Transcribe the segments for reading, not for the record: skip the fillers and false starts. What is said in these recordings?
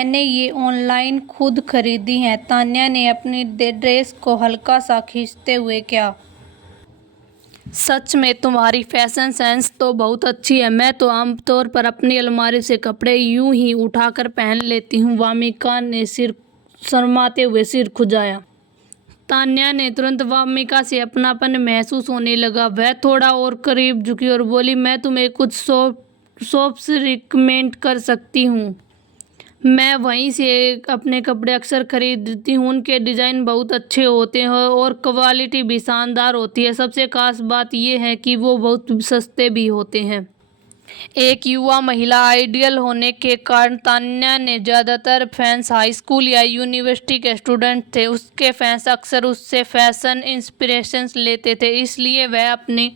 मैंने ये ऑनलाइन खुद खरीदी हैं। तान्या ने अपनी ड्रेस को हल्का सा खींचते हुए क्या। सच में तुम्हारी फैशन सेंस तो बहुत अच्छी है। मैं तो आमतौर पर अपनी अलमारी से कपड़े यूं ही उठाकर पहन लेती हूँ। वामिका ने सिर शर्माते हुए सिर खुजाया। तान्या ने तुरंत वामिका से अपनापन महसूस होने लगा। वह थोड़ा और करीब झुकी और बोली, मैं तुम्हें कुछ शॉप्स रिकमेंड कर सकती हूँ। मैं वहीं से अपने कपड़े अक्सर खरीदती हूँ। उनके डिज़ाइन बहुत अच्छे होते हैं और क्वालिटी भी शानदार होती है। सबसे खास बात यह है कि वो बहुत सस्ते भी होते हैं। एक युवा महिला आइडियल होने के कारण तान्या ने ज़्यादातर फैंस हाई स्कूल या यूनिवर्सिटी के स्टूडेंट थे। उसके फैंस अक्सर उससे फैशन इंस्पिरेशंस लेते थे, इसलिए वह अपने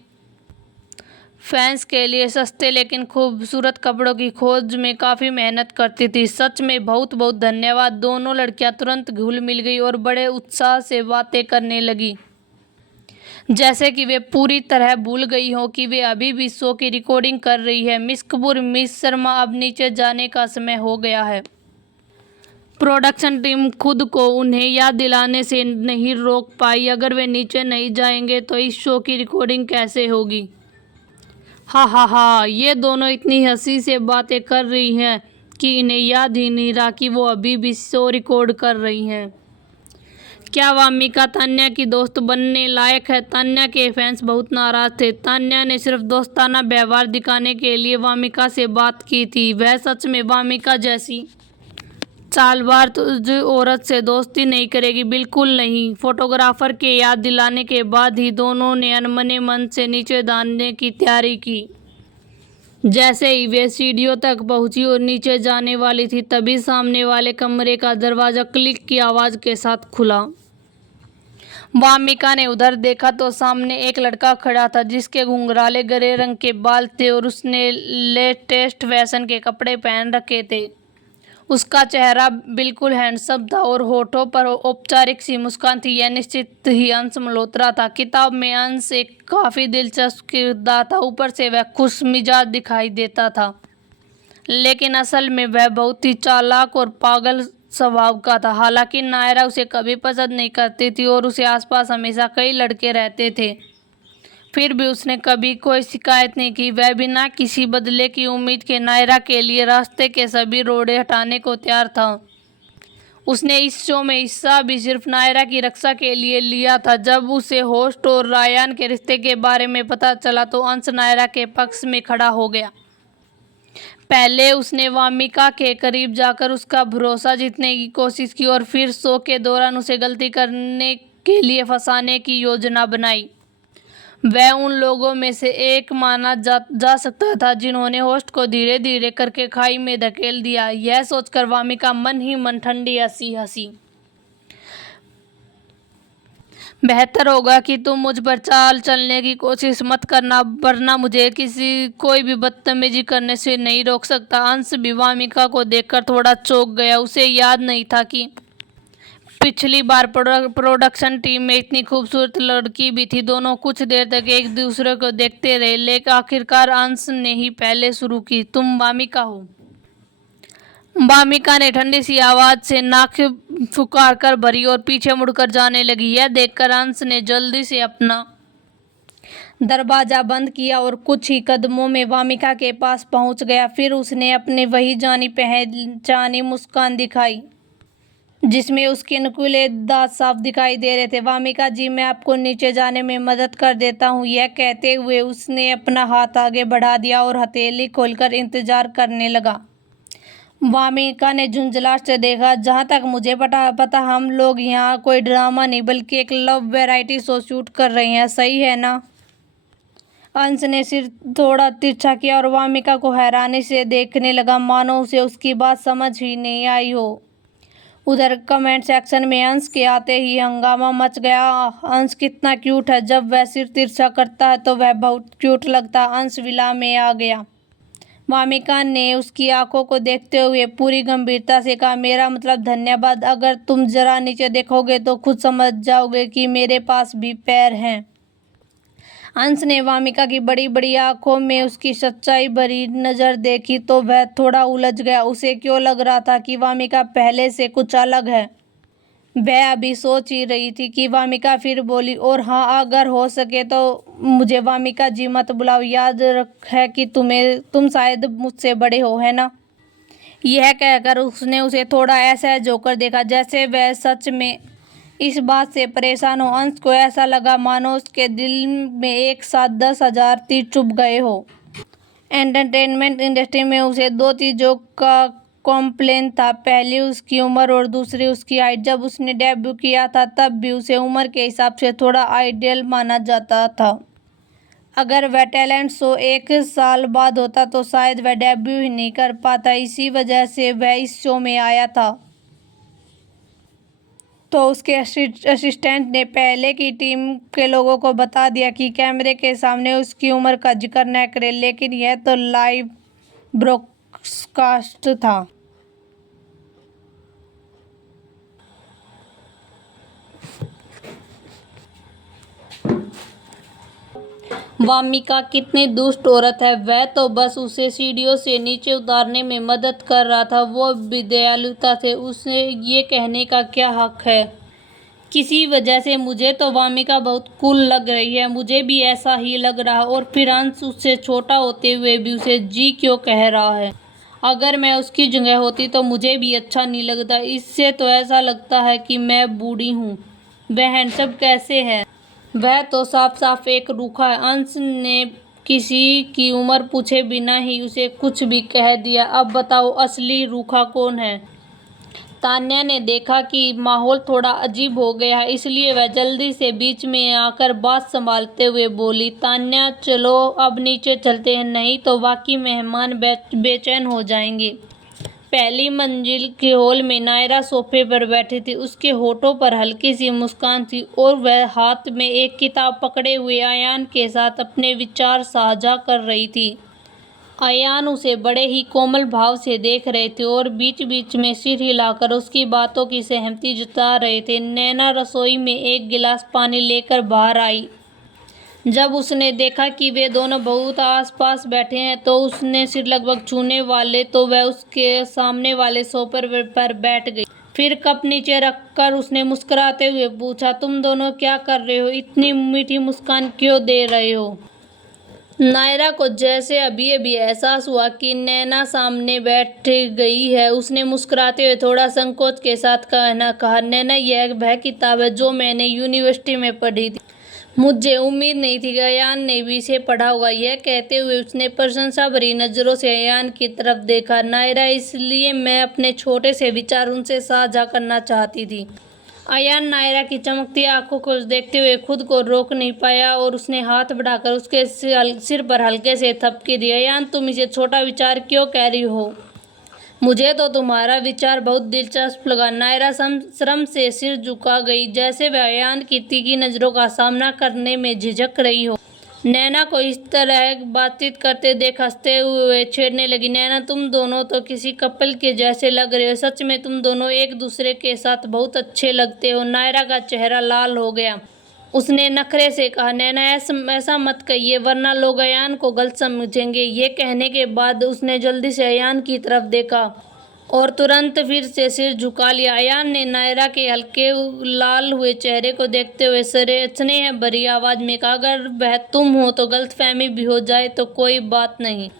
फैंस के लिए सस्ते लेकिन खूबसूरत कपड़ों की खोज में काफ़ी मेहनत करती थी। सच में बहुत बहुत धन्यवाद। दोनों लड़कियां तुरंत घुल मिल गई और बड़े उत्साह से बातें करने लगी, जैसे कि वे पूरी तरह भूल गई हो कि वे अभी भी शो की रिकॉर्डिंग कर रही है। मिस कपूर, मिस शर्मा, अब नीचे जाने का समय हो गया है। प्रोडक्शन टीम खुद को उन्हें याद दिलाने से नहीं रोक पाई। अगर वे नीचे नहीं जाएंगे तो इस शो की रिकॉर्डिंग कैसे होगी। हा हा हा, ये दोनों इतनी हंसी से बातें कर रही हैं कि इन्हें याद ही नहीं रहा कि वो अभी भी शो रिकॉर्ड कर रही हैं। क्या वामिका तान्या की दोस्त बनने लायक है। तान्या के फैंस बहुत नाराज थे। तान्या ने सिर्फ दोस्ताना व्यवहार दिखाने के लिए वामिका से बात की थी। वह सच में वामिका जैसी चालबाज औरत से दोस्ती नहीं करेगी, बिल्कुल नहीं। फोटोग्राफर के याद दिलाने के बाद ही दोनों ने अनमने मन से नीचे दानने की तैयारी की। जैसे ही वे सीढ़ियों तक पहुंची और नीचे जाने वाली थी, तभी सामने वाले कमरे का दरवाजा क्लिक की आवाज के साथ खुला। वामिका ने उधर देखा तो सामने एक लड़का खड़ा था जिसके घुंघराले गहरे रंग के बाल थे और उसने लेटेस्ट फैशन के कपड़े पहन रखे थे। उसका चेहरा बिल्कुल हैंडसम था और होठों पर औपचारिक सी मुस्कान थी। यह निश्चित ही अंश मल्होत्रा था। किताब में अंश एक काफ़ी दिलचस्प किरदार था। ऊपर से वह खुश मिजाज दिखाई देता था, लेकिन असल में वह बहुत ही चालाक और पागल स्वभाव का था। हालांकि नायरा उसे कभी पसंद नहीं करती थी और उसके आसपास हमेशा कई लड़के रहते थे, फिर भी उसने कभी कोई शिकायत नहीं की। वह बिना किसी बदले की उम्मीद के नायरा के लिए रास्ते के सभी रोड़े हटाने को तैयार था। उसने इस शो में हिस्सा भी सिर्फ नायरा की रक्षा के लिए लिया था। जब उसे होस्ट और रायान के रिश्ते के बारे में पता चला तो अंश नायरा के पक्ष में खड़ा हो गया। पहले उसने वामिका के करीब जाकर उसका भरोसा जीतने की कोशिश की और फिर शो के दौरान उसे गलती करने के लिए फंसाने की योजना बनाई। वह उन लोगों में से एक माना जा सकता था जिन्होंने होस्ट को धीरे धीरे करके खाई में धकेल दिया। यह सोचकर वामिका मन ही मन ठंडी हंसी। बेहतर होगा कि तुम मुझ पर चाल चलने की कोशिश मत करना, वरना मुझे कोई भी बदतमीजी करने से नहीं रोक सकता। अंश भी वामिका को देखकर थोड़ा चौंक गया। उसे याद नहीं था कि पिछली बार प्रोडक्शन टीम में इतनी खूबसूरत लड़की भी थी। दोनों कुछ देर तक एक दूसरे को देखते रहे, लेकिन आखिरकार अंश ने ही पहले शुरू की, तुम वामिका हो। वामिका ने ठंडी सी आवाज से नाक फुकार कर भरी और पीछे मुड़कर जाने लगी। यह देखकर अंश ने जल्दी से अपना दरवाजा बंद किया और कुछ ही कदमों में वामिका के पास पहुंच गया। फिर उसने अपने वही जानी पहचानी मुस्कान दिखाई जिसमें उसके नुकीले दांत साफ दिखाई दे रहे थे। वामिका जी, मैं आपको नीचे जाने में मदद कर देता हूँ। यह कहते हुए उसने अपना हाथ आगे बढ़ा दिया और हथेली खोलकर इंतजार करने लगा। वामिका ने झुंझलाहट से देखा, जहाँ तक मुझे पता हम लोग यहाँ कोई ड्रामा नहीं बल्कि एक लव वैरायटी शो शूट कर रहे हैं, सही है ना। अंश ने सिर थोड़ा तिरछा किया और वामिका को हैरानी से देखने लगा, मानो उसे उसकी बात समझ ही नहीं आई हो। उधर कमेंट सेक्शन में अंश के आते ही हंगामा मच गया। अंश कितना क्यूट है, जब वह सिर तिरछा करता है तो वह बहुत क्यूट लगता। अंश विला में आ गया। वामिका ने उसकी आंखों को देखते हुए पूरी गंभीरता से कहा, मेरा मतलब धन्यवाद। अगर तुम जरा नीचे देखोगे तो खुद समझ जाओगे कि मेरे पास भी पैर हैं। अंश ने वामिका की बड़ी बड़ी आंखों में उसकी सच्चाई भरी नजर देखी तो वह थोड़ा उलझ गया। उसे क्यों लग रहा था कि वामिका पहले से कुछ अलग है। वह अभी सोच ही रही थी कि वामिका फिर बोली, और हाँ, अगर हो सके तो मुझे वामिका जी मत बुलाओ। याद है कि तुम शायद मुझसे बड़े हो, है ना। यह कहकर उसने उसे थोड़ा ऐसा झोंकर देखा जैसे वह सच में इस बात से परेशान हो। अंश को ऐसा लगा मानो उसके दिल में एक साथ 10,000 तीर चुभ गए हो। एंटरटेनमेंट इंडस्ट्री में उसे दो चीज़ों का कॉम्प्लेन था, पहली उसकी उम्र और दूसरी उसकी हाइट। जब उसने डेब्यू किया था तब भी उसे उम्र के हिसाब से थोड़ा आइडियल माना जाता था। अगर वह टैलेंट शो 1 साल बाद होता तो शायद वह डेब्यू ही नहीं कर पाता। इसी वजह से वह इस शो में आया था। तो उसके असिस्टेंट ने पहले की टीम के लोगों को बता दिया कि कैमरे के सामने उसकी उम्र का जिक्र न करें, लेकिन यह तो लाइव ब्रॉडकास्ट था। वामिका कितनी दुष्ट औरत है। वह तो बस उसे सीढ़ियों से नीचे उतारने में मदद कर रहा था। वो भी दयालुता से। उसे ये कहने का क्या हक है। किसी वजह से मुझे तो वामिका बहुत कूल लग रही है। मुझे भी ऐसा ही लग रहा। और फिर अंश उससे छोटा होते हुए भी उसे जी क्यों कह रहा है। अगर मैं उसकी जगह होती तो मुझे भी अच्छा नहीं लगता। इससे तो ऐसा लगता है कि मैं बूढ़ी हूँ। वह हैंडसम कैसे है। वह तो साफ साफ एक रूखा है। अंश ने किसी की उम्र पूछे बिना ही उसे कुछ भी कह दिया। अब बताओ असली रूखा कौन है। तान्या ने देखा कि माहौल थोड़ा अजीब हो गया है, इसलिए वह जल्दी से बीच में आकर बात संभालते हुए बोली, तान्या चलो अब नीचे चलते हैं, नहीं तो बाकी मेहमान बेचैन हो जाएंगे। पहली मंजिल के हॉल में नायरा सोफे पर बैठी थी। उसके होठों पर हल्की सी मुस्कान थी और वह हाथ में एक किताब पकड़े हुए अयान के साथ अपने विचार साझा कर रही थी। अयान उसे बड़े ही कोमल भाव से देख रहे थे और बीच बीच में सिर हिलाकर उसकी बातों की सहमति जता रहे थे। नैना रसोई में एक गिलास पानी लेकर बाहर आई। जब उसने देखा कि वे दोनों बहुत आसपास बैठे हैं तो उसने सिर लगभग छूने वाले तो वह उसके सामने वाले सोफे पर बैठ गई। फिर कप नीचे रखकर उसने मुस्कुराते हुए पूछा, तुम दोनों क्या कर रहे हो। इतनी मीठी मुस्कान क्यों दे रहे हो। नायरा को जैसे अभी अभी एहसास हुआ कि नैना सामने बैठ गई है। उसने मुस्कुराते हुए थोड़ा संकोच के साथ कहा, नैना यह वह किताब है जो मैंने यूनिवर्सिटी में पढ़ी थी। मुझे उम्मीद नहीं थी कि अयान ने भी इसे पढ़ा होगा। यह कहते हुए उसने प्रशंसा भरी नजरों से अयान की तरफ देखा। नायरा, इसलिए मैं अपने छोटे से विचार उनसे साझा करना चाहती थी। अयान नायरा की चमकती आंखों को देखते हुए खुद को रोक नहीं पाया और उसने हाथ बढ़ाकर उसके सिर पर हल्के से थपकी दी। अयान, तुम इसे छोटा विचार क्यों कह रही हो। मुझे तो तुम्हारा विचार बहुत दिलचस्प लगा। नायरा शर्म से सिर झुका गई, जैसे वह अयान की तीखी नजरों का सामना करने में झिझक रही हो। नैना को इस तरह बातचीत करते देख हंसते हुए छेड़ने लगी। नैना, तुम दोनों तो किसी कपल के जैसे लग रहे हो। सच में तुम दोनों एक दूसरे के साथ बहुत अच्छे लगते हो। नायरा का चेहरा लाल हो गया। उसने नखरे से कहा, नैना ऐसा मत कहिए वरना लोग अयान को गलत समझेंगे। ये कहने के बाद उसने जल्दी से अयान की तरफ देखा और तुरंत फिर से सिर झुका लिया। अयान ने नायरा के हल्के लाल हुए चेहरे को देखते हुए स्नेह भरी आवाज में कहा, अगर वह तुम हो तो गलतफहमी भी हो जाए तो कोई बात नहीं।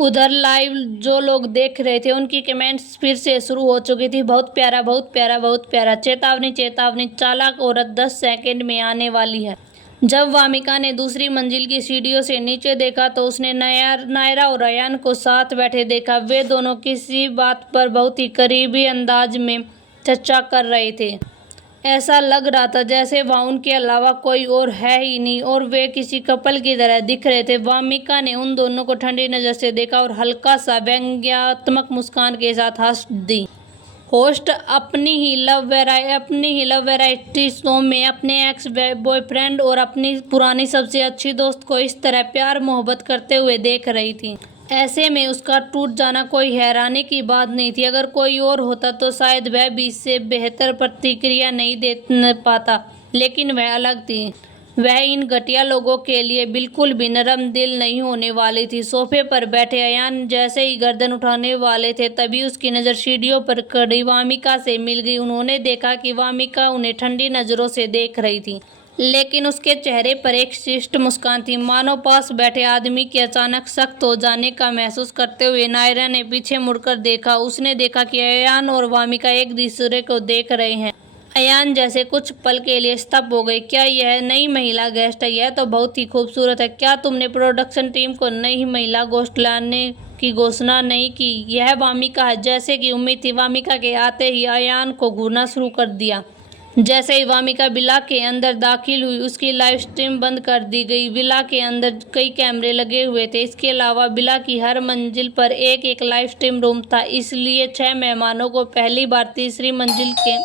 उधर लाइव जो लोग देख रहे थे उनकी कमेंट्स फिर से शुरू हो चुकी थी। बहुत प्यारा, बहुत प्यारा, बहुत प्यारा। चेतावनी, चेतावनी, चालाक औरत 10 सेकंड में आने वाली है। जब वामिका ने दूसरी मंजिल की सीढ़ियों से नीचे देखा तो उसने नायरा और अयान को साथ बैठे देखा। वे दोनों किसी बात पर बहुत ही करीबी अंदाज में चर्चा कर रहे थे। ऐसा लग रहा था जैसे वहाँ उनके अलावा कोई और है ही नहीं और वे किसी कपल की तरह दिख रहे थे। वामिका ने उन दोनों को ठंडी नज़र से देखा और हल्का सा व्यंग्यात्मक मुस्कान के साथ हंस दी। होस्ट अपनी ही लव वैरायटी शो में अपने एक्स बॉयफ्रेंड और अपनी पुरानी सबसे अच्छी दोस्त को इस तरह प्यार मोहब्बत करते हुए देख रही थी। ऐसे में उसका टूट जाना कोई हैरानी की बात नहीं थी। अगर कोई और होता तो शायद वह भी इससे बेहतर प्रतिक्रिया नहीं दे पाता, लेकिन वह अलग थी। वह इन घटिया लोगों के लिए बिल्कुल भी नरम दिल नहीं होने वाली थी। सोफे पर बैठे अयान जैसे ही गर्दन उठाने वाले थे तभी उसकी नज़र सीढ़ियों पर खड़ी वामिका से मिल गई। उन्होंने देखा कि वामिका उन्हें ठंडी नज़रों से देख रही थी, लेकिन उसके चेहरे पर एक शिष्ट मुस्कान थी, मानो पास बैठे आदमी के अचानक सख्त हो जाने का महसूस करते हुए नायरा ने पीछे मुड़कर देखा। उसने देखा कि अयान और वामिका एक दूसरे को देख रहे हैं। अयान जैसे कुछ पल के लिए स्तब्ध हो गई। क्या यह नई महिला गेस्ट है? यह तो बहुत ही खूबसूरत है। क्या तुमने प्रोडक्शन टीम को नई महिला गेस्ट लाने की घोषणा नहीं की? यह वामिका है। जैसे कि उम्मीद थी, वामिका के आते ही अयान को घूरना शुरू कर दिया। जैसे ही वामिका विला के अंदर दाखिल हुई, उसकी लाइव स्ट्रीम बंद कर दी गई। विला के अंदर कई कैमरे लगे हुए थे। इसके अलावा विला की हर मंजिल पर एक एक लाइव स्ट्रीम रूम था, इसलिए 6 मेहमानों को पहली बार तीसरी मंजिल के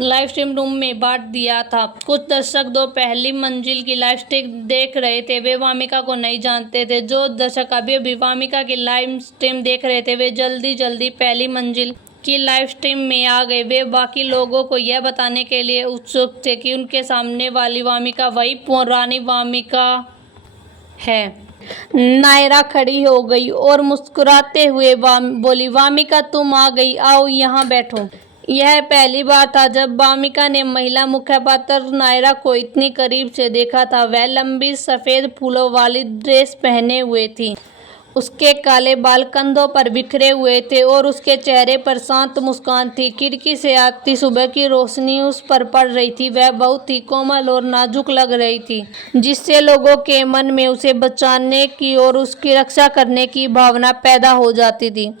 लाइव स्ट्रीम रूम में बांट दिया था। कुछ दर्शक जो पहली मंजिल की लाइव स्ट्रीम देख रहे थे वे वामिका को नहीं जानते थे। जो दर्शक अभी अभी वामिका की लाइव स्ट्रीम देख रहे थे वे जल्दी जल्दी पहली मंजिल की लाइव स्ट्रीम में आ गए। वे बाकी लोगों को यह बताने के लिए उत्सुक थे कि उनके सामने वाली वामिका वही पुरानी वामिका है। नायरा खड़ी हो गई और मुस्कुराते हुए बोली, वामिका तुम आ गई, आओ यहाँ बैठो। यह पहली बार था जब वामिका ने महिला मुख्य पात्र नायरा को इतनी करीब से देखा था। वह लंबी सफ़ेद फूलों वाली ड्रेस पहने हुए थी। उसके काले बाल कंधों पर बिखरे हुए थे और उसके चेहरे पर शांत मुस्कान थी। खिड़की से आती सुबह की रोशनी उस पर पड़ रही थी। वह बहुत ही कोमल और नाजुक लग रही थी, जिससे लोगों के मन में उसे बचाने की और उसकी रक्षा करने की भावना पैदा हो जाती थी।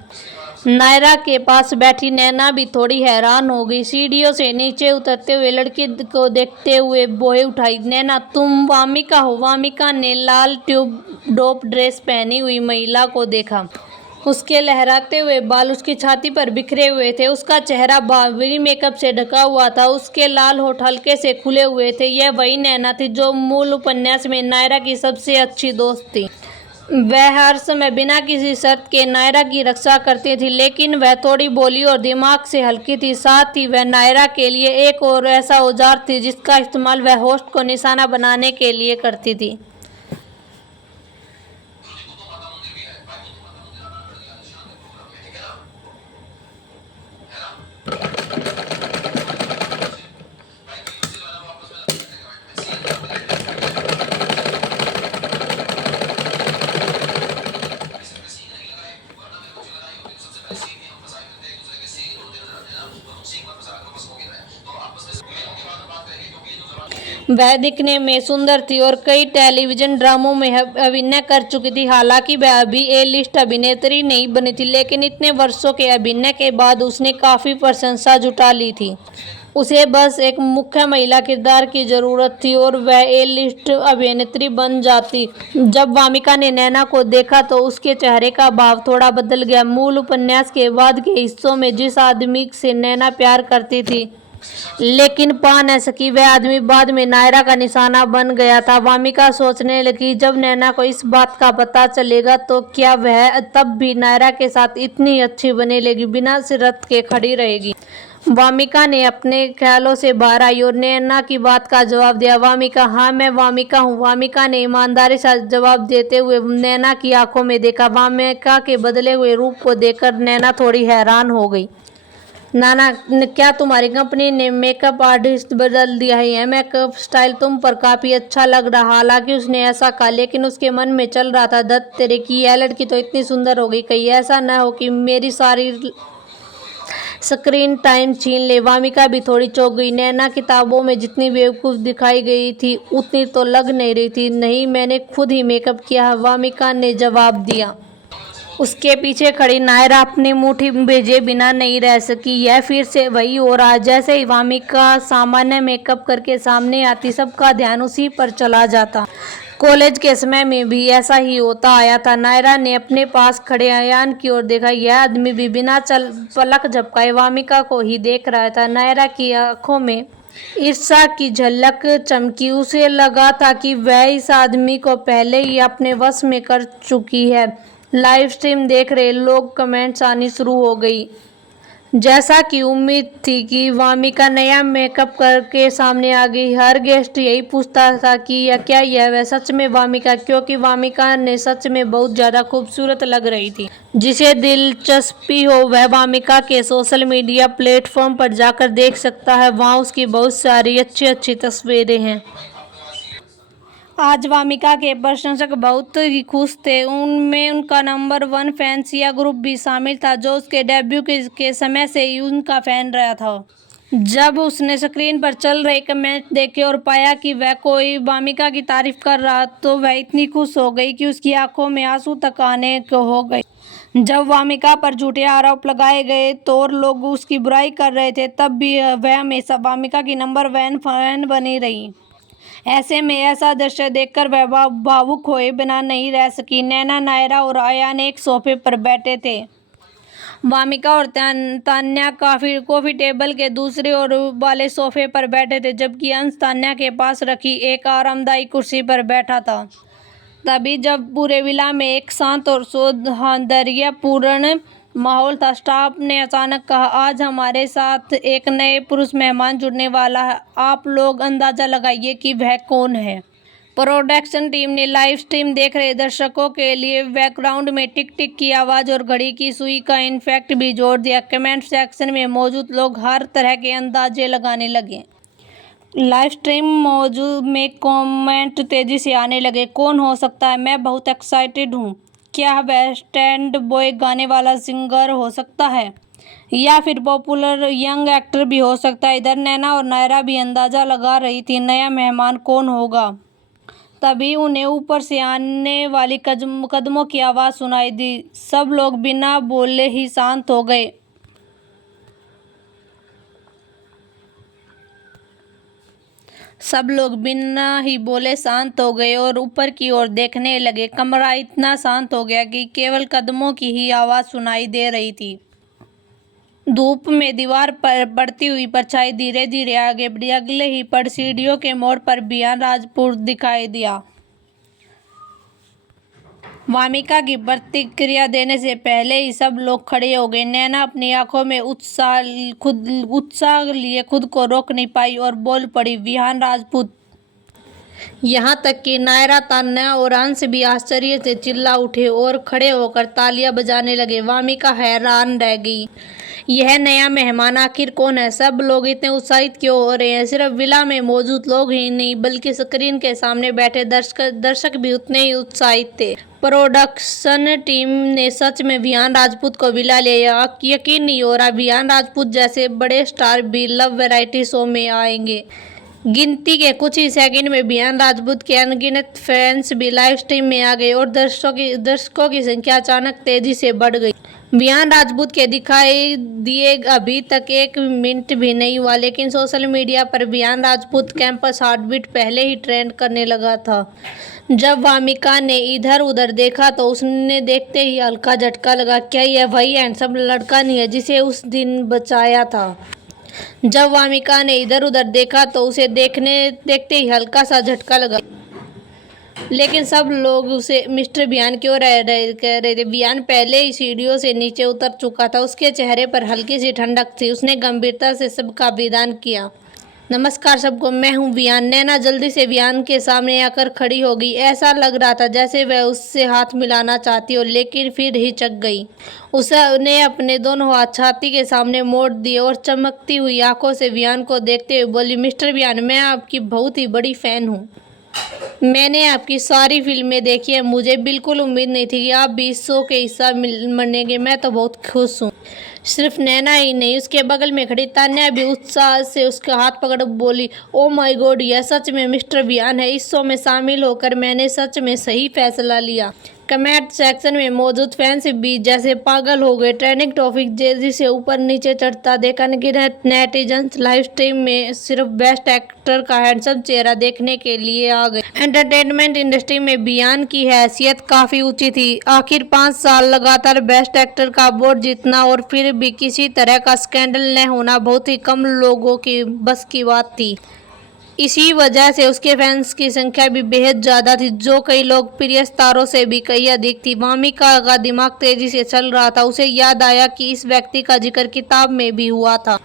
नायरा के पास बैठी नैना भी थोड़ी हैरान हो गई। सीढ़ियों से नीचे उतरते हुए लड़की को देखते हुए बोए उठाई, नैना तुम वामिका हो? वामिका ने लाल ट्यूब टॉप ड्रेस पहनी हुई महिला को देखा। उसके लहराते हुए बाल उसकी छाती पर बिखरे हुए थे। उसका चेहरा भारी मेकअप से ढका हुआ था। उसके लाल होठ हल्के से खुले हुए थे। यह वही नैना थी जो मूल उपन्यास में नायरा की सबसे अच्छी दोस्त थी। वह हर समय बिना किसी शर्त के नायरा की रक्षा करती थी, लेकिन वह थोड़ी भोली और दिमाग से हल्की थी। साथ ही वह नायरा के लिए एक और ऐसा औजार थी जिसका इस्तेमाल वह होस्ट को निशाना बनाने के लिए करती थी। वह दिखने में सुंदर थी और कई टेलीविजन ड्रामों में अभिनय कर चुकी थी। हालांकि वह अभी ए लिस्ट अभिनेत्री नहीं बनी थी, लेकिन इतने वर्षों के अभिनय के बाद उसने काफ़ी प्रशंसा जुटा ली थी। उसे बस एक मुख्य महिला किरदार की ज़रूरत थी और वह ए लिस्ट अभिनेत्री बन जाती। जब वामिका ने नैना को देखा तो उसके चेहरे का भाव थोड़ा बदल गया। मूल उपन्यास के बाद के हिस्सों में जिस आदमी से नैना प्यार करती थी लेकिन पा न सकी, वह आदमी बाद में नायरा का निशाना बन गया था। वामिका सोचने लगी, जब नैना को इस बात का पता चलेगा तो क्या वह तब भी नायरा के साथ इतनी अच्छी बने लेगी, बिना शर्त के खड़ी रहेगी। वामिका ने अपने ख्यालों से बाहर आई और नैना की बात का जवाब दिया, वामिका? हाँ मैं वामिका हूँ। वामिका ने ईमानदारी से जवाब देते हुए नैना की आंखों में देखा। वामिका के बदले हुए रूप को देखकर नैना थोड़ी हैरान हो गई। नाना, क्या तुम्हारी कंपनी ने मेकअप आर्टिस्ट बदल दिया है? यह मेकअप स्टाइल तुम पर काफ़ी अच्छा लग रहा। हालांकि उसने ऐसा कहा, लेकिन उसके मन में चल रहा था, दत्त तेरे की यह लड़की तो इतनी सुंदर हो गई, कहीं ऐसा न हो कि मेरी सारी स्क्रीन टाइम छीन ले। वामिका भी थोड़ी चौंक गई। नैना किताबों में जितनी बेवकूफ़ दिखाई गई थी उतनी तो लग नहीं रही थी। नहीं, मैंने खुद ही मेकअप किया है, वामिका ने जवाब दिया। उसके पीछे खड़ी नायरा अपनी मुट्ठी भेजे बिना नहीं रह सकी। यह फिर से वही हो रहा। जैसे ही वामिका सामान्य मेकअप करके सामने आती, सबका ध्यान उसी पर चला जाता। कॉलेज के समय में भी ऐसा ही होता आया था। नायरा ने अपने पास खड़े अयान की ओर देखा। यह आदमी भी बिना पलक झपकाए वामिका को ही देख रहा था। नायरा की आंखों में ईर्ष्या की झलक चमकी। उसे लगा था कि वह इस आदमी को पहले ही अपने वश में कर चुकी है। लाइव स्ट्रीम देख रहे लोग कमेंट्स आनी शुरू हो गई। जैसा कि उम्मीद थी कि वामिका नया मेकअप करके सामने आ गई। हर गेस्ट यही पूछता था कि क्या यह वह सच में वामिका, क्योंकि वामिका ने सच में बहुत ज़्यादा खूबसूरत लग रही थी। जिसे दिलचस्पी हो वह वामिका के सोशल मीडिया प्लेटफॉर्म पर जाकर देख सकता है। वहाँ उसकी बहुत सारी अच्छी अच्छी तस्वीरें हैं। आज वामिका के प्रशंसक बहुत ही खुश थे। उनमें उनका नंबर 1 फैंस या ग्रुप भी शामिल था, जो उसके डेब्यू के समय से ही उनका फैन रहा था। जब उसने स्क्रीन पर चल रहे कमेंट देखे और पाया कि वह कोई वामिका की तारीफ कर रहा, तो वह इतनी खुश हो गई कि उसकी आंखों में आंसू तक आने को हो गए। जब वामिका पर झूठे आरोप लगाए गए तो और लोग उसकी बुराई कर रहे थे, तब भी वह हमेशा वामिका की नंबर 1 फैन बनी रही। ऐसे में ऐसा दृश्य देखकर वह भावुक हुए बिना नहीं रह सकी। नैना, नायरा और अयान एक सोफे पर बैठे थे। वामिका और तान्या कॉफी टेबल के दूसरे ओर वाले सोफे पर बैठे थे, जबकि अंश तान्या के पास रखी एक आरामदायी कुर्सी पर बैठा था। तभी जब पूरे विला में एक शांत और सौहार्दपूर्ण माहौल था, स्टाफ ने अचानक कहा, आज हमारे साथ एक नए पुरुष मेहमान जुड़ने वाला है। आप लोग अंदाजा लगाइए कि वह कौन है। प्रोडक्शन टीम ने लाइव स्ट्रीम देख रहे दर्शकों के लिए बैकग्राउंड में टिक टिक की आवाज़ और घड़ी की सुई का इफेक्ट भी जोड़ दिया। कमेंट सेक्शन में मौजूद लोग हर तरह के अंदाजे लगाने लगे। लाइव स्ट्रीम मौजूद में कमेंट तेजी से आने लगे। कौन हो सकता है? मैं बहुत एक्साइटेड हूँ। क्या वह स्टैंड बॉय गाने वाला सिंगर हो सकता है, या फिर पॉपुलर यंग एक्टर भी हो सकता है? इधर नैना और नायरा भी अंदाजा लगा रही थी नया मेहमान कौन होगा। तभी उन्हें ऊपर से आने वाली कदमों की आवाज़ सुनाई दी। सब लोग बिना बोले ही शांत हो गए। सब लोग बिना ही बोले शांत हो गए और ऊपर की ओर देखने लगे। कमरा इतना शांत हो गया कि केवल कदमों की ही आवाज़ सुनाई दे रही थी। धूप में दीवार पर पड़ती हुई परछाई धीरे धीरे आगे बढ़ी। अगले ही पल सीढ़ियों के मोड़ पर विहान राजपूत दिखाई दिया। वामिका की प्रतिक्रिया देने से पहले ही सब लोग खड़े हो गए। नैना अपनी आंखों में उत्साह लिए खुद को रोक नहीं पाई और बोल पड़ी, विहान राजपूत। यहाँ तक कि नायरा, तान्या और अंश भी आश्चर्य से चिल्ला उठे और खड़े होकर तालियां बजाने लगे। वामिका हैरान रह गई। यह नया मेहमान आखिर कौन है? सब लोग इतने उत्साहित क्यों हो रहे हैं? सिर्फ विला में मौजूद लोग ही नहीं, बल्कि स्क्रीन के सामने बैठे दर्शक भी उतने ही उत्साहित थे। प्रोडक्शन टीम ने सच में विहान राजपूत को विला लिया। यकीन नहीं हो रहा विहान राजपूत जैसे बड़े स्टार भी लव वैरायटी शो में आएंगे। गिनती के कुछ ही सेकंड में विहान राजपूत के अनगिनत फैंस भी लाइव स्ट्रीम में आ गए और दर्शकों की संख्या अचानक तेजी से बढ़ गई। विहान राजपूत के दिखाई दिए अभी तक 1 मिनट भी नहीं हुआ, लेकिन सोशल मीडिया पर विहान राजपूत कैंपस हार्टबीट पहले ही ट्रेंड करने लगा था। जब वामिका ने इधर उधर देखा तो उसने देखते ही हल्का झटका लगा। क्या यह वही हैंडसम लड़का नहीं है जिसे उस दिन बचाया था? जब वामिका ने इधर उधर देखा तो उसे देखते ही हल्का सा झटका लगा, लेकिन सब लोग उसे मिस्टर विहान क्यों कह रहे थे। विहान पहले ही सीढ़ियों से नीचे उतर चुका था। उसके चेहरे पर हल्की सी ठंडक थी। उसने गंभीरता से सबका विदान किया। नमस्कार सबको, मैं हूँ विहान। नैना जल्दी से विहान के सामने आकर खड़ी हो गई। ऐसा लग रहा था जैसे वह उससे हाथ मिलाना चाहती हो, लेकिन फिर हिचक गई। उसने अपने दोनों हाथ छाती के सामने मोड़ दिए और चमकती हुई आंखों से विहान को देखते हुए बोली, मिस्टर विहान, मैं आपकी बहुत ही बड़ी फ़ैन हूँ। मैंने आपकी सारी फिल्में देखी है। मुझे बिल्कुल उम्मीद नहीं थी कि आप भी इस शो के हिस्सा बनेंगे। मैं तो बहुत खुश हूँ। सिर्फ नैना ही नहीं, उसके बगल में खड़ी तान्या भी उत्साह से उसका हाथ पकड़ बोली, ओ माय गॉड, यह सच में मिस्टर विहान है। इस शो में शामिल होकर मैंने सच में सही फैसला लिया। कमेंट सेक्शन में मौजूद फैंस भी जैसे पागल हो गए। ट्रेंडिंग टॉपिक तेजी से ऊपर नीचे चढ़ता देखा नेटिजन्स लाइव स्ट्रीम में सिर्फ बेस्ट एक्टर का हैंडसम चेहरा देखने के लिए आ गए। एंटरटेनमेंट इंडस्ट्री में विहान की हैसियत काफ़ी ऊंची थी। आखिर 5 साल लगातार बेस्ट एक्टर का अवार्ड जीतना और फिर भी किसी तरह का स्कैंडल न होना बहुत ही कम लोगों की बस की बात थी। इसी वजह से उसके फैंस की संख्या भी बेहद ज़्यादा थी, जो कई लोकप्रिय तारों से भी कई अधिक थी। वामिका का दिमाग तेजी से चल रहा था। उसे याद आया कि इस व्यक्ति का जिक्र किताब में भी हुआ था,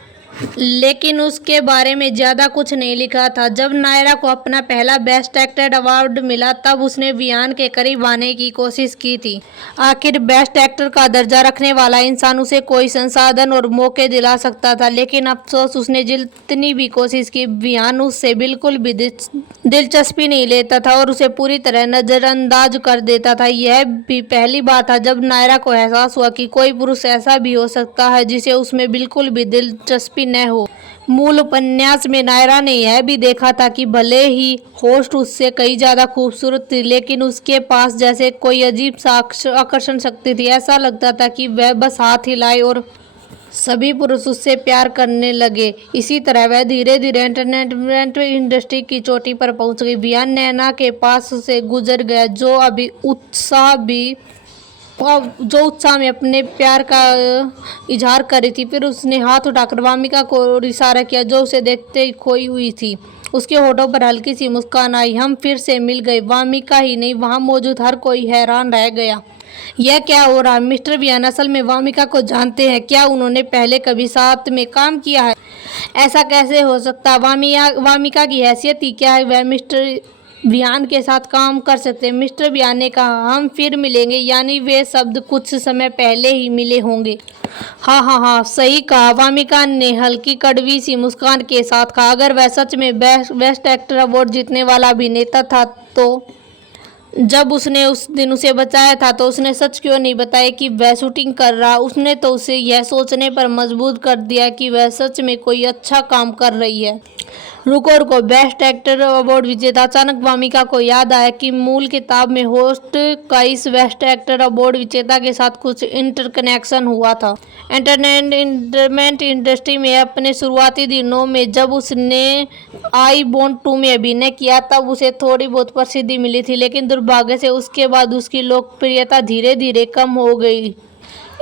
लेकिन उसके बारे में ज़्यादा कुछ नहीं लिखा था। जब नायरा को अपना पहला बेस्ट एक्टर अवार्ड मिला, तब उसने वियान के करीब आने की कोशिश की थी। आखिर बेस्ट एक्टर का दर्जा रखने वाला इंसान उसे कोई संसाधन और मौके दिला सकता था, लेकिन अफसोस उसने जितनी भी कोशिश की, वियान उससे बिल्कुल भी दिलचस्पी नहीं लेता था और उसे पूरी तरह नज़रअंदाज कर देता था। यह भी पहली बार था जब नायरा को एहसास हुआ कि कोई पुरुष ऐसा भी हो सकता है जिसे उसमें बिल्कुल भी दिलचस्पी न हो। मूल उपन्यास में नायरा ने यह भी देखा था कि भले ही होस्ट उससे कई ज़्यादा खूबसूरत थी, लेकिन उसके पास जैसे कोई अजीब सा आकर्षण शक्ति थी। ऐसा लगता था कि वह बस हाथ हिलाए और सभी पुरुष उससे प्यार करने लगे। इसी तरह वह धीरे धीरे एंटरटेनमेंट इंडस्ट्री की चोटी पर पहुंच गई। वियान नैना के पास से गुजर गया, जो उत्साह में अपने प्यार का इजहार कर रही थी। फिर उसने हाथ उठाकर वामिका को इशारा किया, जो उसे देखते ही खोई हुई थी। उसके होठों पर हल्की सी मुस्कान आई। हम फिर से मिल गए। वामिका ही नहीं, वहां मौजूद हर कोई हैरान रह गया। यह क्या हो रहा है? मिस्टर वियान असल में वामिका को जानते हैं क्या? उन्होंने पहले कभी साथ में काम किया है? ऐसा कैसे हो सकता है? वामिका की हैसियत ही क्या है? वह मिस्टर वियान के साथ काम कर सकते हैं। मिस्टर वियान ने कहा, हम फिर मिलेंगे, यानी वे शब्द कुछ समय पहले ही मिले होंगे। हाँ हाँ हाँ, सही कहा, वामिका ने हल्की कड़वी सी मुस्कान के साथ कहा। अगर वह सच में बेस्ट एक्टर अवार्ड जीतने वाला अभिनेता था, तो जब उसने उस दिन उसे बचाया था, तो उसने सच क्यों नहीं बताया कि वह शूटिंग कर रहा? उसने तो उसे यह सोचने पर मजबूर कर दिया कि वह सच में कोई अच्छा काम कर रही है। रुको, बेस्ट एक्टर अवार्ड विजेता। अचानक वामिका को याद आया कि मूल किताब में होस्ट का इस बेस्ट एक्टर अवार्ड विजेता के साथ कुछ इंटरकनेक्शन हुआ था। एंटरटेनमेंट इंडस्ट्री में अपने शुरुआती दिनों में जब उसने आई वॉन्ट टू में अभिनय किया, तब उसे थोड़ी बहुत प्रसिद्धि मिली थी, लेकिन दुर्भाग्य से उसके बाद उसकी लोकप्रियता धीरे धीरे कम हो गई।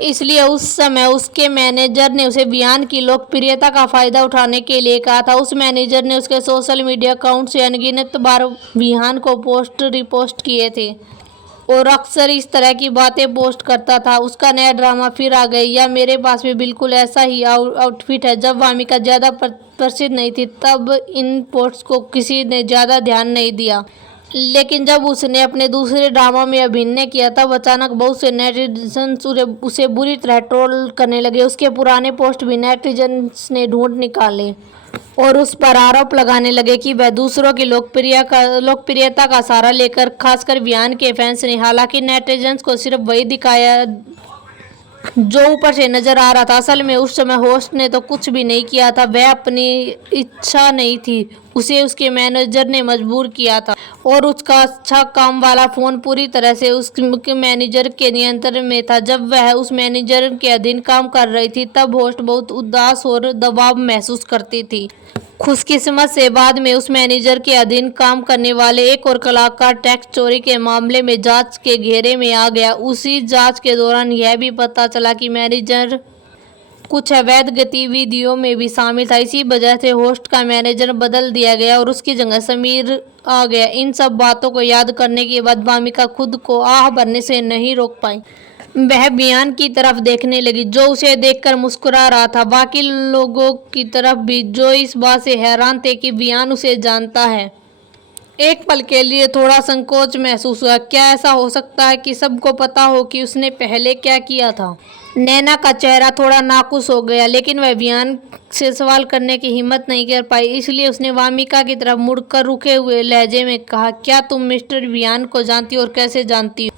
इसलिए उस समय उसके मैनेजर ने उसे वियान की लोकप्रियता का फायदा उठाने के लिए कहा था। उस मैनेजर ने उसके सोशल मीडिया अकाउंट से अनगिनत बार वियान को पोस्ट रिपोस्ट किए थे और अक्सर इस तरह की बातें पोस्ट करता था। उसका नया ड्रामा फिर आ गई, या मेरे पास भी बिल्कुल ऐसा ही आउटफिट है। जब वामिका ज़्यादा प्रसिद्ध नहीं थी, तब इन पोस्ट को किसी ने ज़्यादा ध्यान नहीं दिया, लेकिन जब उसने अपने दूसरे ड्रामा में अभिनय किया, तब अचानक बहुत से नेटिजन्स उसे बुरी तरह ट्रोल करने लगे। उसके पुराने पोस्ट भी नेटिजन्स ने ढूंढ निकाले और उस पर आरोप लगाने लगे कि वह दूसरों की लोकप्रियता का सहारा लेकर, खासकर वियान के फैंस ने। हालांकि नेटिजन्स को सिर्फ वही दिखाया जो ऊपर से नजर आ रहा था। असल में उस समय होस्ट ने तो कुछ भी नहीं किया था। वह अपनी इच्छा नहीं थी, उसे उसके मैनेजर ने मजबूर किया था, और उसका अच्छा काम वाला फोन पूरी तरह से उसके मैनेजर के नियंत्रण में था। जब वह उस मैनेजर के अधीन काम कर रही थी, तब होस्ट बहुत उदास और दबाव महसूस करती थी। खुशकिस्मत से बाद में उस मैनेजर के अधीन काम करने वाले एक और कलाकार टैक्स चोरी के मामले में जांच के घेरे में आ गया। उसी जांच के दौरान यह भी पता चला कि मैनेजर कुछ अवैध गतिविधियों में भी शामिल था। इसी वजह से होस्ट का मैनेजर बदल दिया गया और उसकी जगह समीर आ गया। इन सब बातों को याद करने के बाद वामिका खुद को आह भरने से नहीं रोक पाई। वह वियान की तरफ देखने लगी, जो उसे देखकर मुस्कुरा रहा था। बाकी लोगों की तरफ भी, जो इस बात से हैरान थे कि वियान उसे जानता है। एक पल के लिए थोड़ा संकोच महसूस हुआ। क्या ऐसा हो सकता है कि सबको पता हो कि उसने पहले क्या किया था? नैना का चेहरा थोड़ा नाखुश हो गया, लेकिन वह वियान से सवाल करने की हिम्मत नहीं कर पाई। इसलिए उसने वामिका की तरफ मुड़कर रुके हुए लहजे में कहा, क्या तुम मिस्टर वियान को जानती हो और कैसे जानती हो?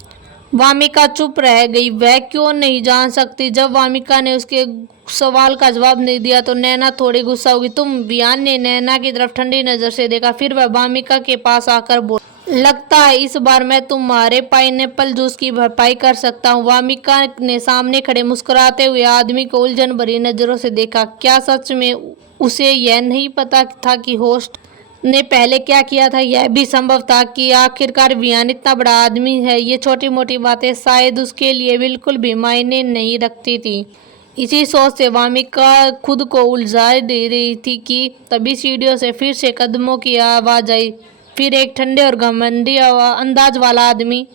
वामिका चुप रह गई। वह क्यों नहीं जान सकती? जब वामिका ने उसके सवाल का जवाब नहीं दिया, तो नैना थोड़ी गुस्सा होगी। तुम? वियान ने नैना की तरफ ठंडी नजर से देखा, फिर वह वामिका के पास आकर बोला, लगता है इस बार मैं तुम्हारे पाइनएप्पल जूस की भरपाई कर सकता हूँ। वामिका ने सामने खड़े मुस्कुराते हुए आदमी को उलझन भरी नजरों से देखा। क्या सच में उसे यह नहीं पता था कि होस्ट ने पहले क्या किया था? यह भी संभव था कि आखिरकार वियान इतना बड़ा आदमी है। ये छोटी मोटी बातें शायद उसके लिए बिल्कुल भी मायने नहीं रखती थी। इसी सोच से वामिका खुद को उलझा दे रही थी कि तभी सीढ़ियों से फिर से कदमों की आवाज आई। फिर एक ठंडे और घमंडी अंदाज वाला आदमी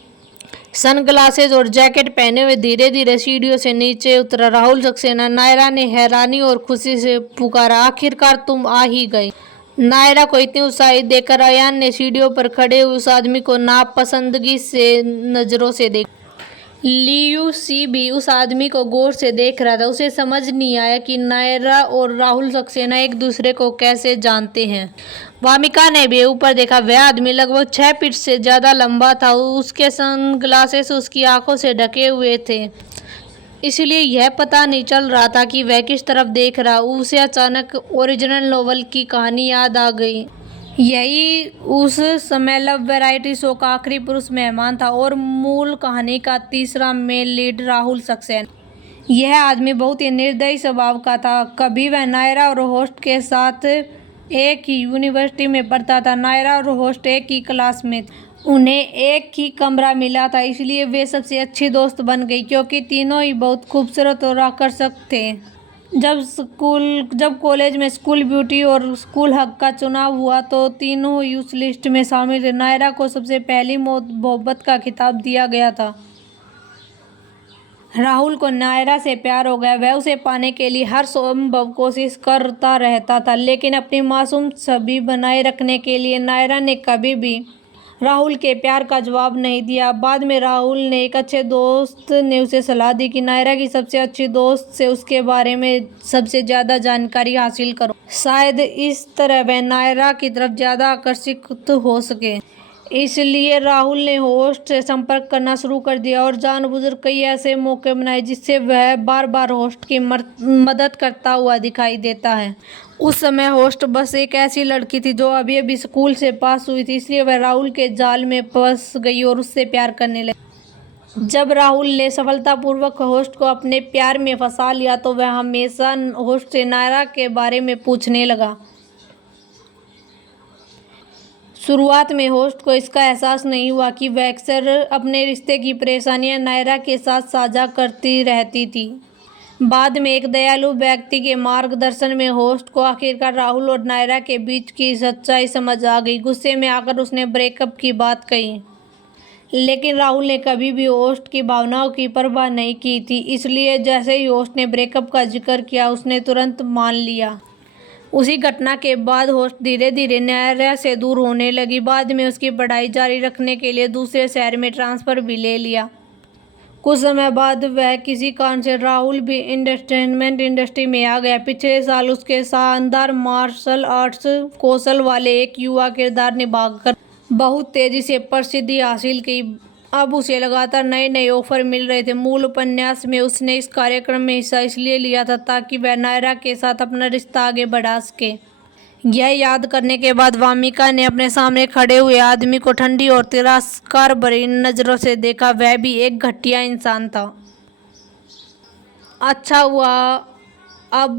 सनग्लासेस और जैकेट पहने हुए धीरे धीरे सीढ़ियों से नीचे उतरा। राहुल सक्सेना। नायरा ने हैरानी और खुशी से पुकारा, आखिरकार तुम आ ही गए। नायरा को इतनी उत्साहित देखकर अयान ने सीढ़ियों पर खड़े हुए उस आदमी को नापसंदगी से नजरों से देखा। लियू सी भी उस आदमी को गौर से देख रहा था। उसे समझ नहीं आया कि नायरा और राहुल सक्सेना एक दूसरे को कैसे जानते हैं। वामिका ने भी ऊपर देखा। वह आदमी लगभग 6 फीट से ज्यादा लंबा था। उसके सनग्लासेस उसकी आंखों से ढके हुए थे, इसलिए यह पता नहीं चल रहा था कि वह किस तरफ देख रहा। उसे अचानक ओरिजिनल नॉवल की कहानी याद आ गई। यही उस समय लव वैरायटी शो का आखिरी पुरुष मेहमान था और मूल कहानी का तीसरा मेल लीड राहुल सक्सेना। यह आदमी बहुत ही निर्दयी स्वभाव का था। कभी वह नायरा और होस्ट के साथ एक ही यूनिवर्सिटी में पढ़ता था। नायरा और होस्ट एक ही क्लास में थे। उन्हें एक ही कमरा मिला था, इसलिए वे सबसे अच्छी दोस्त बन गई क्योंकि तीनों ही बहुत खूबसूरत और आकर्षक थे। जब कॉलेज में स्कूल ब्यूटी और स्कूल हक का चुनाव हुआ तो तीनों ही उस लिस्ट में शामिल थे। नायरा को सबसे पहली मोहब्बत का खिताब दिया गया था। राहुल को नायरा से प्यार हो गया। वह उसे पाने के लिए हर संभव कोशिश करता रहता था, लेकिन अपनी मासूम छवि बनाए रखने के लिए नायरा ने कभी भी राहुल के प्यार का जवाब नहीं दिया। बाद में राहुल ने एक अच्छे दोस्त ने उसे सलाह दी कि नायरा की सबसे अच्छी दोस्त से उसके बारे में सबसे ज़्यादा जानकारी हासिल करो। शायद इस तरह वह नायरा की तरफ ज़्यादा आकर्षित हो सके। इसलिए राहुल ने होस्ट से संपर्क करना शुरू कर दिया और जानबूझकर कई ऐसे मौके बनाए जिससे वह बार बार होस्ट की मदद करता हुआ दिखाई देता है। उस समय होस्ट बस एक ऐसी लड़की थी जो अभी अभी स्कूल से पास हुई थी, इसलिए वह राहुल के जाल में फंस गई और उससे प्यार करने लगी। जब राहुल ने सफलतापूर्वक होस्ट को अपने प्यार में फंसा लिया तो वह हमेशा होस्ट से नायरा के बारे में पूछने लगा। शुरुआत में होस्ट को इसका एहसास नहीं हुआ कि वह अक्सर अपने रिश्ते की परेशानियां नायरा के साथ साझा करती रहती थी। बाद में एक दयालु व्यक्ति के मार्गदर्शन में होस्ट को आखिरकार राहुल और नायरा के बीच की सच्चाई समझ आ गई। गुस्से में आकर उसने ब्रेकअप की बात कही, लेकिन राहुल ने कभी भी होस्ट की भावनाओं की परवाह नहीं की थी, इसलिए जैसे ही होस्ट ने ब्रेकअप का जिक्र किया उसने तुरंत मान लिया। उसी घटना के बाद होस्ट धीरे धीरे नायरा से दूर होने लगी। बाद में उसकी पढ़ाई जारी रखने के लिए दूसरे शहर में ट्रांसफ़र भी ले लिया। कुछ समय बाद वह किसी कारण से राहुल भी एंटरटेनमेंट इंडस्ट्री में आ गया। पिछले साल उसके शानदार मार्शल आर्ट्स कौशल वाले एक युवा किरदार निभाकर बहुत तेजी से प्रसिद्धि हासिल की। अब उसे लगातार नए नए ऑफर मिल रहे थे। मूल उपन्यास में उसने इस कार्यक्रम में हिस्सा इसलिए लिया था ताकि वह नायरा के साथ अपना रिश्ता आगे बढ़ा सके। यह याद करने के बाद वामिका ने अपने सामने खड़े हुए आदमी को ठंडी और तिरस्कार भरी नजरों से देखा। वह भी एक घटिया इंसान था। अच्छा हुआ अब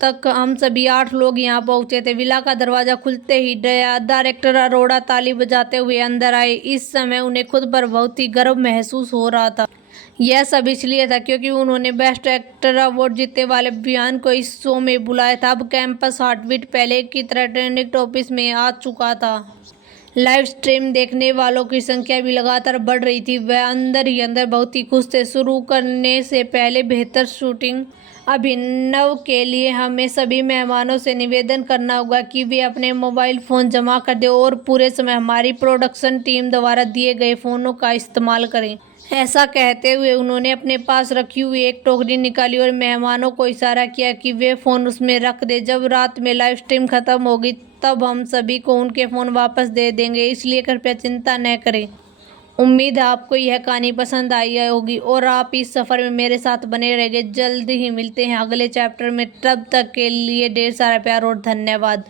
तक हम सभी 8 लोग यहाँ पहुँचे थे। विला का दरवाज़ा खुलते ही डायरेक्टर अरोड़ा ताली बजाते हुए अंदर आए। इस समय उन्हें खुद पर बहुत ही गर्व महसूस हो रहा था। यह सब इसलिए था क्योंकि उन्होंने बेस्ट एक्टर अवार्ड जीतने वाले बयान को इस शो में बुलाया था। अब कैंपस हार्टबीट पहले की तरह ट्रेंडिंग टॉपिक्स में आ चुका था। लाइव स्ट्रीम देखने वालों की संख्या भी लगातार बढ़ रही थी। वह अंदर ही अंदर बहुत ही खुश थे। शुरू करने से पहले बेहतर शूटिंग अभिनव के लिए हमें सभी मेहमानों से निवेदन करना होगा कि वे अपने मोबाइल फ़ोन जमा कर दें और पूरे समय हमारी प्रोडक्शन टीम द्वारा दिए गए फ़ोनों का इस्तेमाल करें। ऐसा कहते हुए उन्होंने अपने पास रखी हुई एक टोकरी निकाली और मेहमानों को इशारा किया कि वे फ़ोन उसमें रख दें। जब रात में लाइव स्ट्रीम ख़त्म होगी तब हम सभी को उनके फ़ोन वापस दे देंगे, इसलिए कृपया चिंता न करें। उम्मीद है आपको यह कहानी पसंद आई होगी और आप इस सफ़र में मेरे साथ बने रहेंगे। जल्द ही मिलते हैं अगले चैप्टर में। तब तक के लिए ढेर सारा प्यार और धन्यवाद।